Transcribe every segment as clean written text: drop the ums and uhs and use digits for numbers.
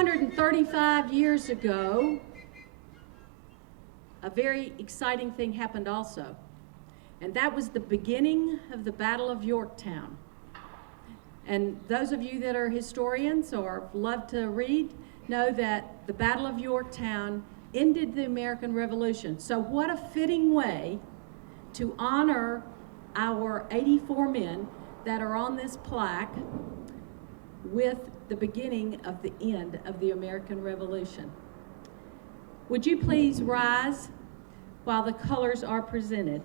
235 years ago, a very exciting thing happened also, and that was the beginning of the Battle of Yorktown. And those of you that are historians or love to read know that the Battle of Yorktown ended the American Revolution. So what a fitting way to honor our 84 men that are on this plaque with the beginning of the end of the American Revolution. Would you please rise while the colors are presented?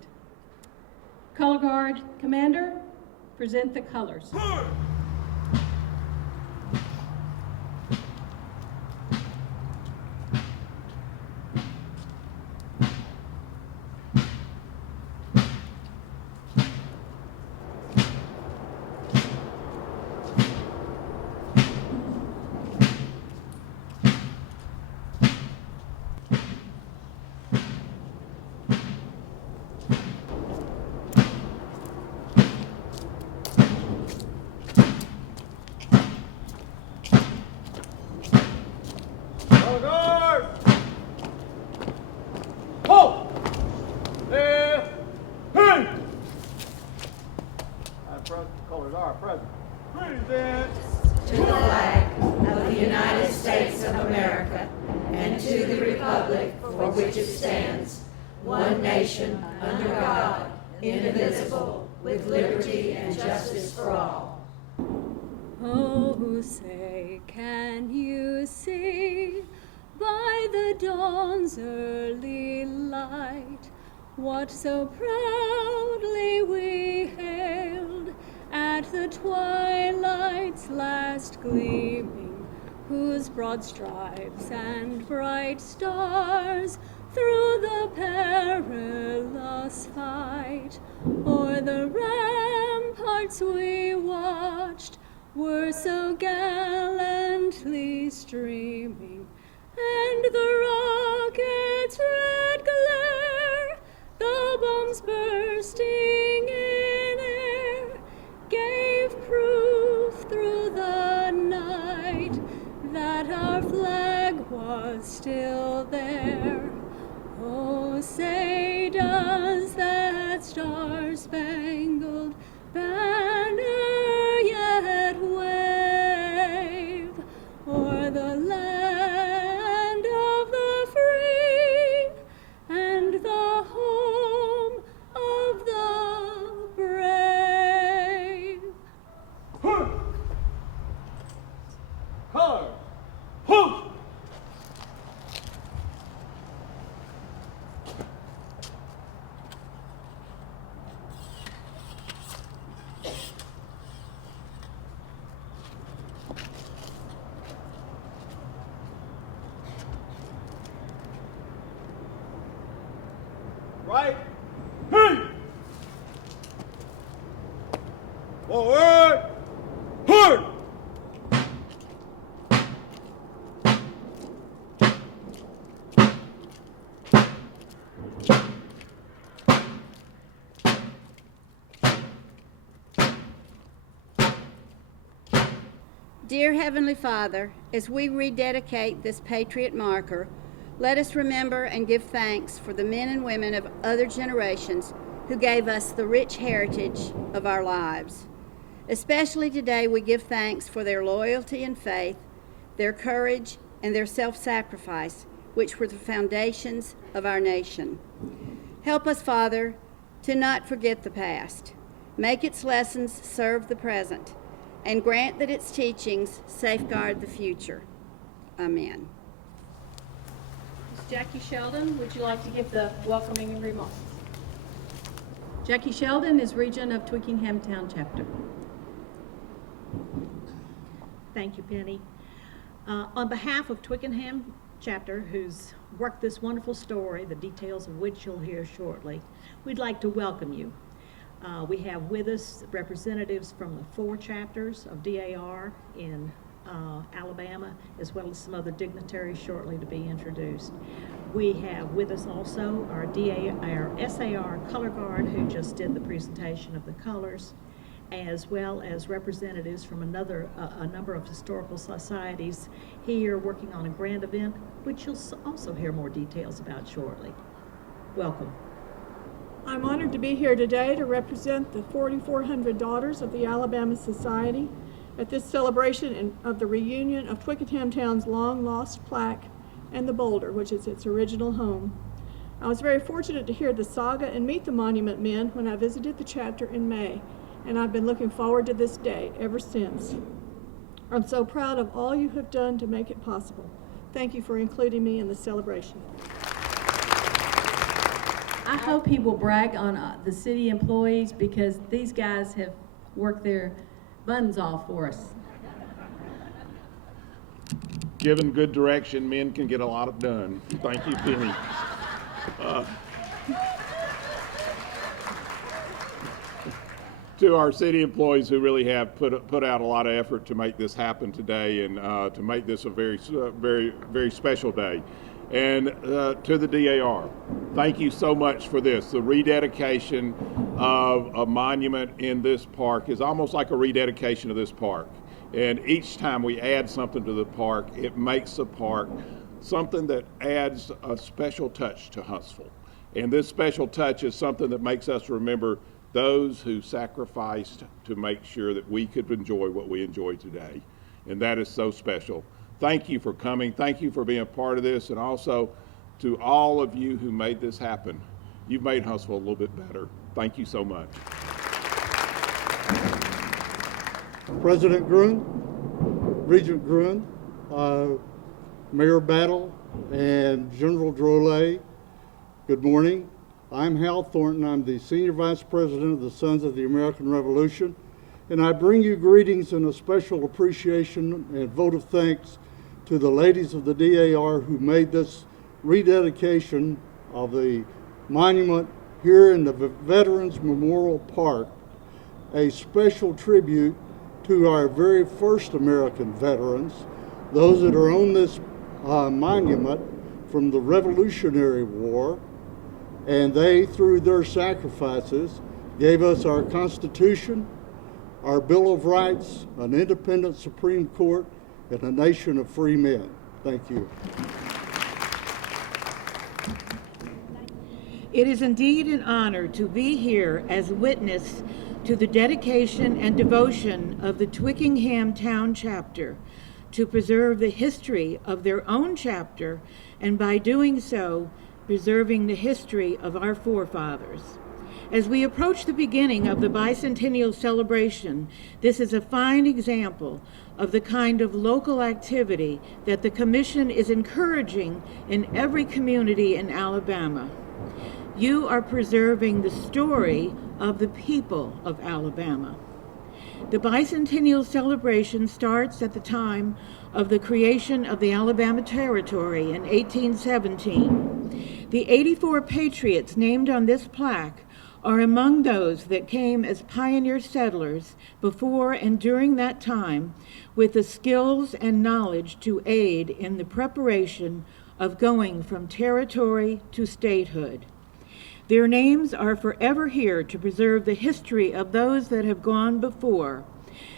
Color Guard Commander, present the colors. To the flag of the United States of America and to the republic for which it stands, one nation, under God, indivisible, with liberty and justice for all. Oh, say, can you see by the dawn's early light what so proudly we hailed at the twilight's last gleaming, whose broad stripes and bright stars through the perilous fight o'er the ramparts we watched were so gallantly streaming, and the rocket's red glare, the bombs bursting in air, gave proof through the night that our flag was still there. Oh, say, does that star-spangled banner yet wave o'er the land of the free and the home of the brave? Color! Hoof! Right. Hey! Forward! Hard! Dear Heavenly Father, as we rededicate this Patriot marker, let us remember and give thanks for the men and women of other generations who gave us the rich heritage of our lives. Especially today, we give thanks for their loyalty and faith, their courage, and their self-sacrifice, which were the foundations of our nation. Help us, Father, to not forget the past. Make its lessons serve the present, and grant that its teachings safeguard the future. Amen. Jackie Sheldon, would you like to give the welcoming remarks? Jackie Sheldon is Regent of Twickenham Town Chapter. Thank you, Penny. On behalf of Twickenham Chapter, who's worked this wonderful story, the details of which you'll hear shortly, we'd like to welcome you. We have with us representatives from the 4 chapters of DAR in Alabama, as well as some other dignitaries shortly to be introduced. We have with us also our SAR color guard, who just did the presentation of the colors, as well as representatives from a number of historical societies here working on a grand event, which you'll also hear more details about shortly. Welcome. I'm honored to be here today to represent the 4,400 daughters of the Alabama Society at this celebration of the reunion of Twickenham Town's long-lost Plaque and the Boulder, which is its original home. I was very fortunate to hear the saga and meet the monument men when I visited the chapter in May, and I've been looking forward to this day ever since. I'm so proud of all you have done to make it possible. Thank you for including me in the celebration. I hope he will brag on the city employees, because these guys have worked their buns off for us. Given good direction, men can get a lot done. Thank you, Penny. To our city employees who really have put out a lot of effort to make this happen today, and to make this a very special day. And to the DAR, thank you so much for this. The rededication of a monument in this park is almost like a rededication of this park. And each time we add something to the park, it makes the park something that adds a special touch to Huntsville. And this special touch is something that makes us remember those who sacrificed to make sure that we could enjoy what we enjoy today. And that is so special. Thank you for coming. Thank you for being a part of this. And also to all of you who made this happen. You've made Huntsville a little bit better. Thank you so much. President Gruen, Regent Gruen, Mayor Battle, and General Drolet, good morning. I'm Hal Thornton. I'm the Senior Vice President of the Sons of the American Revolution, and I bring you greetings and a special appreciation and vote of thanks to the ladies of the DAR who made this rededication of the monument here in the Veterans Memorial Park a special tribute to our very first American veterans, those that are on this monument from the Revolutionary War, and they, through their sacrifices, gave us our Constitution, our Bill of Rights, an independent Supreme Court, and a nation of free men. Thank you. It is indeed an honor to be here as witness to the dedication and devotion of the Twickenham Town Chapter to preserve the history of their own chapter, and by doing so, preserving the history of our forefathers. As we approach the beginning of the bicentennial celebration, this is a fine example of the kind of local activity that the Commission is encouraging in every community in Alabama. You are preserving the story of the people of Alabama. The bicentennial celebration starts at the time of the creation of the Alabama Territory in 1817. The 84 patriots named on this plaque are among those that came as pioneer settlers before and during that time with the skills and knowledge to aid in the preparation of going from territory to statehood. Their names are forever here to preserve the history of those that have gone before,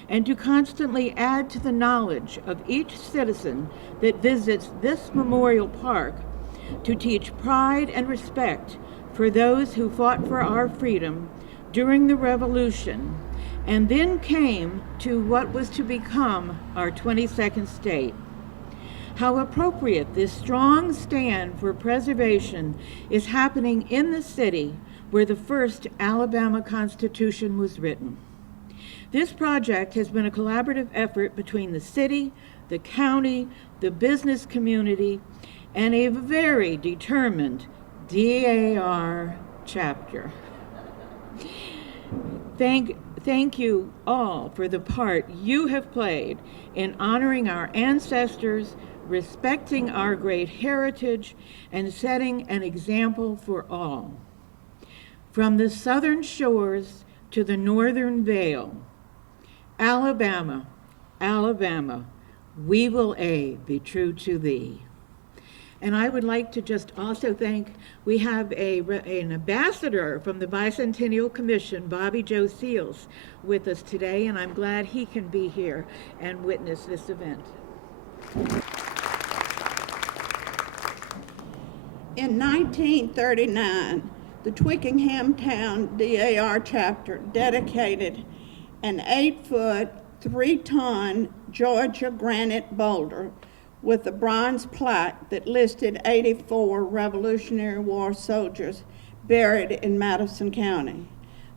and to constantly add to the knowledge of each citizen that visits this memorial park, to teach pride and respect for those who fought for our freedom during the Revolution, and then came to what was to become our 22nd state. How appropriate this strong stand for preservation is happening in the city where the first Alabama Constitution was written. This project has been a collaborative effort between the city, the county, the business community, and a very determined DAR chapter. Thank you all for the part you have played in honoring our ancestors, respecting our great heritage, and setting an example for all. From the southern shores to the northern vale, Alabama, Alabama, we will aye be true to thee. And I would like to just also thank, we have an ambassador from the Bicentennial Commission, Bobby Joe Seals, with us today, and I'm glad he can be here and witness this event. In 1939, the Twickenham Town DAR chapter dedicated an 8-foot, 3-ton Georgia granite boulder with a bronze plaque that listed 84 Revolutionary War soldiers buried in Madison County.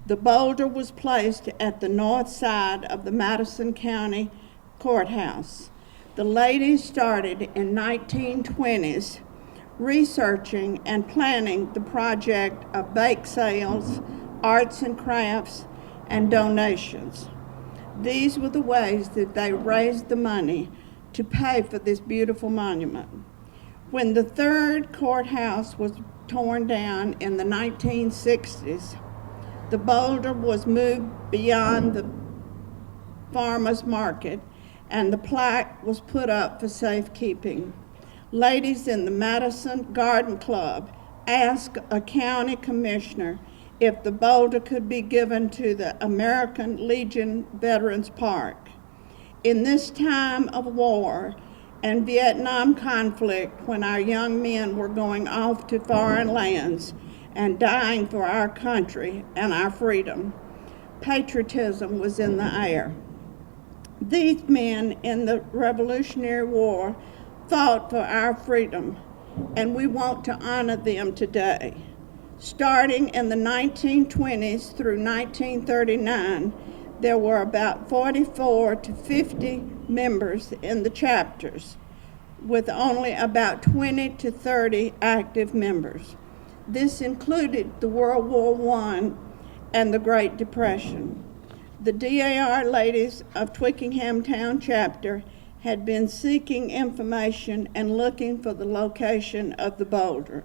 The boulder was placed at the north side of the Madison County Courthouse. The ladies started in 1920s researching and planning the project of bake sales, arts and crafts, and donations. These were the ways that they raised the money to pay for this beautiful monument. When the third courthouse was torn down in the 1960s, the boulder was moved beyond the farmers market and the plaque was put up for safekeeping. Ladies in the Madison Garden Club asked a county commissioner if the boulder could be given to the American Legion Veterans Park. In this time of war and Vietnam conflict, when our young men were going off to foreign lands and dying for our country and our freedom, patriotism was in the air. These men in the Revolutionary War fought for our freedom, and we want to honor them today. Starting in the 1920s through 1939, there were about 44 to 50 members in the chapters, with only about 20 to 30 active members. This included the World War I and the Great Depression. The DAR ladies of Twickenham Town chapter had been seeking information and looking for the location of the boulder.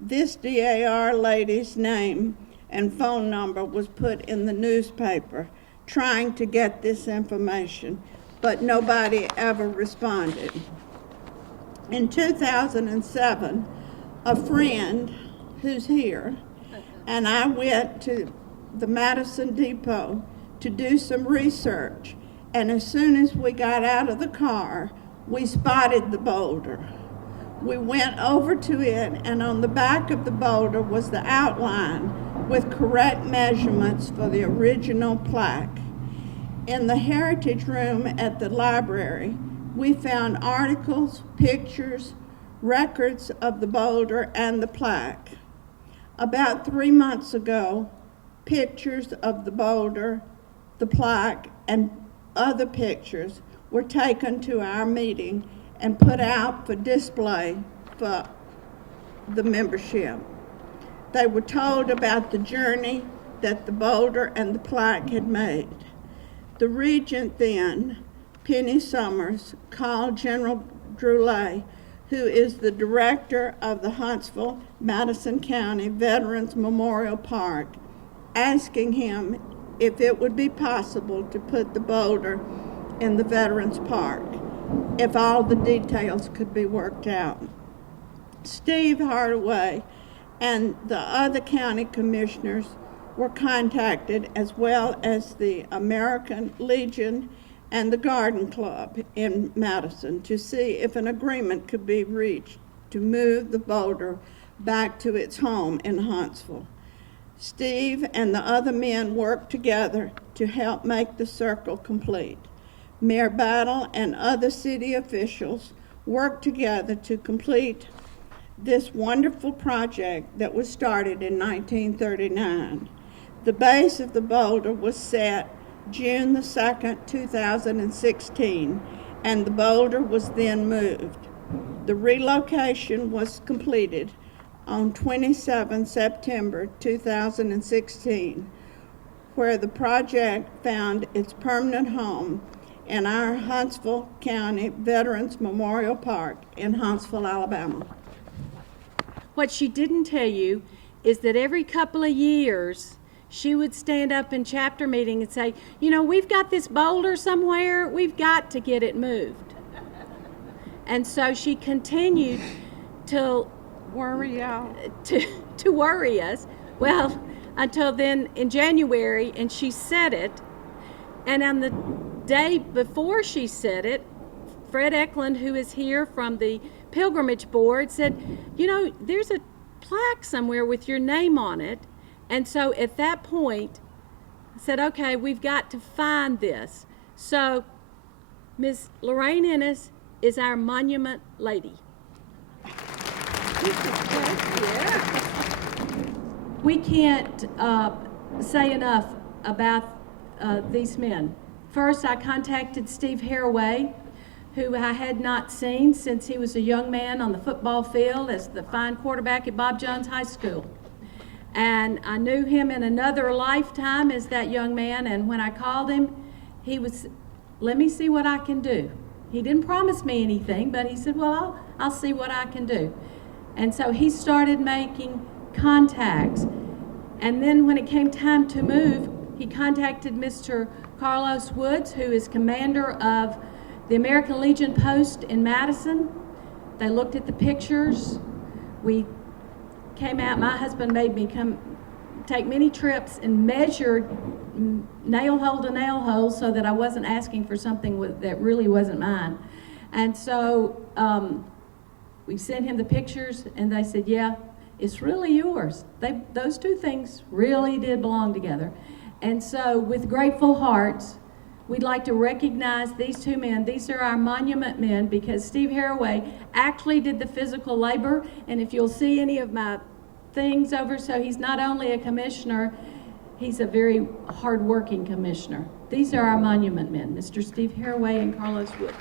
This DAR lady's name and phone number was put in the newspaper trying to get this information, but nobody ever responded. In 2007, a friend who's here and I went to the Madison Depot to do some research, and as soon as we got out of the car, we spotted the boulder. We went over to it, and on the back of the boulder was the outline with correct measurements for the original plaque. In the Heritage Room at the library, we found articles, pictures, records of the boulder and the plaque. About 3 months ago, pictures of the boulder, the plaque, and other pictures were taken to our meeting and put out for display for the membership. They were told about the journey that the boulder and the plaque had made. The regent then, Penny Summers, called General Droulet, who is the director of the Huntsville, Madison County Veterans Memorial Park, asking him if it would be possible to put the boulder in the Veterans Park, if all the details could be worked out. Steve Hardaway and the other county commissioners were contacted, as well as the American Legion and the Garden Club in Madison, to see if an agreement could be reached to move the boulder back to its home in Huntsville. Steve and the other men worked together to help make the circle complete. Mayor Battle and other city officials worked together to complete this wonderful project that was started in 1939. The base of the boulder was set June the 2nd, 2016, and the boulder was then moved. The relocation was completed on 27 September 2016, where the project found its permanent home in our Huntsville County Veterans Memorial Park in Huntsville, Alabama. What she didn't tell you is that every couple of years, she would stand up in chapter meeting and say, you know, we've got this boulder somewhere, we've got to get it moved. And so she continued till Worry out. to worry us. Well, until then in January, and she said it. And on the day before she said it, Fred Eklund, who is here from the Pilgrimage Board, said, you know, there's a plaque somewhere with your name on it. And so at that point, I said, okay, we've got to find this. So Ms. Lorraine Ennis is our monument lady. We can't say enough about these men. First, I contacted Steve Haraway, who I had not seen since he was a young man on the football field as the fine quarterback at Bob Jones High School. And I knew him in another lifetime as that young man, and when I called him, he was, let me see what I can do. He didn't promise me anything, but he said, well, I'll see what I can do. And so he started making contacts. And then when it came time to move, he contacted Mr. Carlos Woods, who is commander of the American Legion post in Madison. They looked at the pictures. We came out, my husband made me take many trips and measured nail hole to nail hole so that I wasn't asking for something that really wasn't mine. And so we sent him the pictures, and they said, yeah, it's really yours. Those two things really did belong together. And so with grateful hearts, we'd like to recognize these two men. These are our monument men because Steve Haraway actually did the physical labor. And if you'll see any of my things over, so he's not only a commissioner, he's a very hard-working commissioner. These are our monument men, Mr. Steve Haraway and Carlos Wood.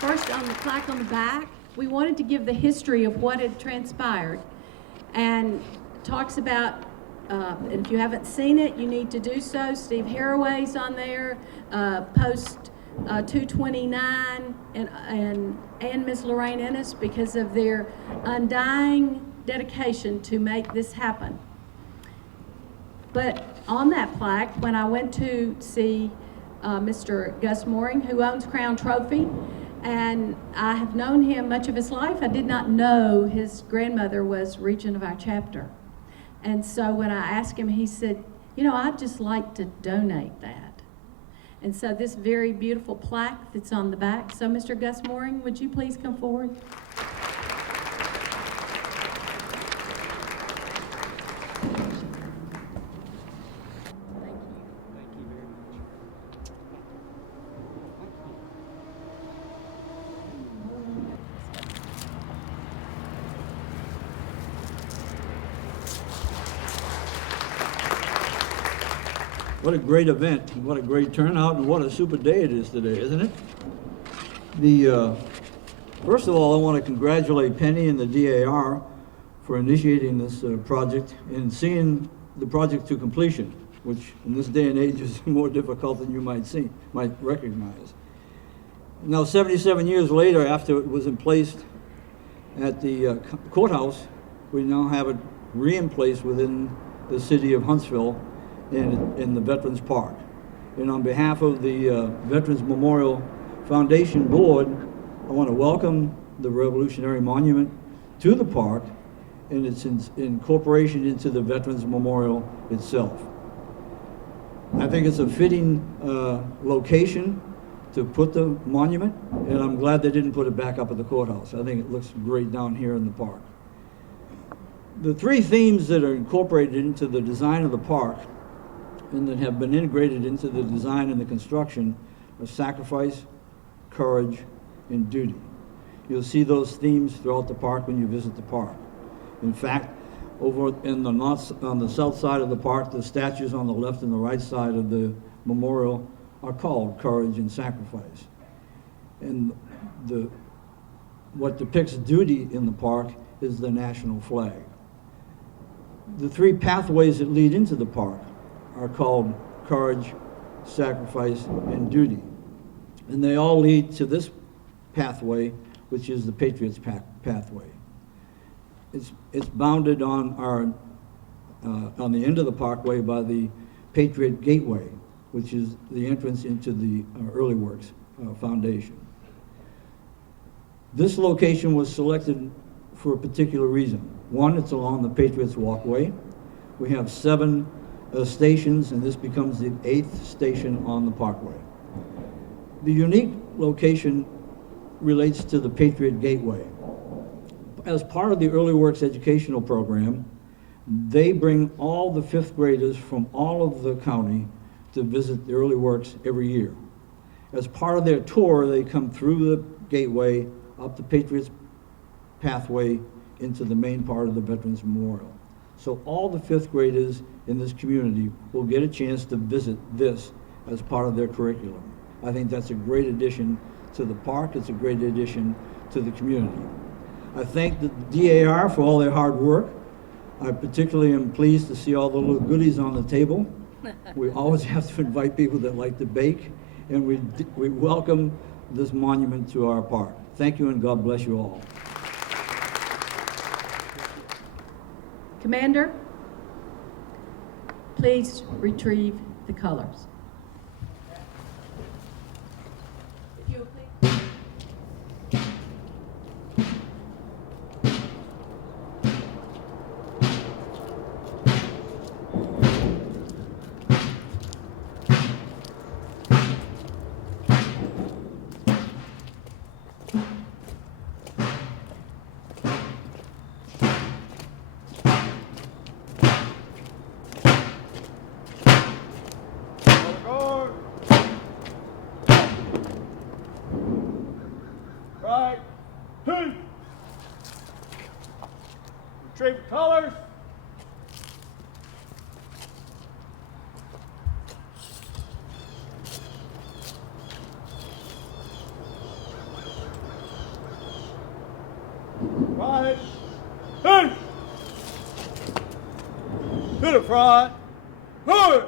First, on the plaque on the back, we wanted to give the history of what had transpired, and talks about, and if you haven't seen it, you need to do so. Steve Haraway's on there, post 229, and Ms. Lorraine Ennis, because of their undying dedication to make this happen. But on that plaque, when I went to see Mr. Gus Mooring, who owns Crown Trophy, and I have known him much of his life. I did not know his grandmother was regent of our chapter. And so when I asked him, he said, you know, I'd just like to donate that. And so this very beautiful plaque that's on the back. So Mr. Gus Mooring, would you please come forward? What a great event, what a great turnout, and what a super day it is today, isn't it? First of all, I want to congratulate Penny and the DAR for initiating this project and seeing the project to completion, which in this day and age is more difficult than you might recognize. Now, 77 years later, after it was in place at the courthouse, we now have it re-in place within the city of Huntsville in the Veterans Park. And on behalf of the Veterans Memorial Foundation Board, I want to welcome the Revolutionary Monument to the park and its incorporation into the Veterans Memorial itself. I think it's a fitting location to put the monument, and I'm glad they didn't put it back up at the courthouse. I think it looks great down here in the park. The three themes that are incorporated into the design of the park and that have been integrated into the design and the construction are sacrifice, courage, and duty. You'll see those themes throughout the park when you visit the park. In fact, over in the on the south side of the park, the statues on the left and the right side of the memorial are called courage and sacrifice. And what depicts duty in the park is the national flag. The three pathways that lead into the park are called courage, sacrifice, and duty. And they all lead to this pathway, which is the Patriots pathway. It's bounded on on the end of the parkway by the Patriot Gateway, which is the entrance into the Early Works Foundation. This location was selected for a particular reason. One, it's along the Patriots Walkway. We have 7 stations, and this becomes the 8th station on the parkway. The unique location relates to the Patriot Gateway. As part of the Early Works educational program, they bring all the 5th graders from all of the county to visit the Early Works every year. As part of their tour, they come through the gateway, up the Patriots pathway, into the main part of the Veterans Memorial. So all the 5th graders in this community will get a chance to visit this as part of their curriculum. I think that's a great addition to the park. It's a great addition to the community. I thank the DAR for all their hard work. I particularly am pleased to see all the little goodies on the table. We always have to invite people that like to bake, and we welcome this monument to our park. Thank you, and God bless you all. Commander, please retrieve the colors. If you will please. Right. Two. Retrieve the colors. Right. Two. To the front. Forward.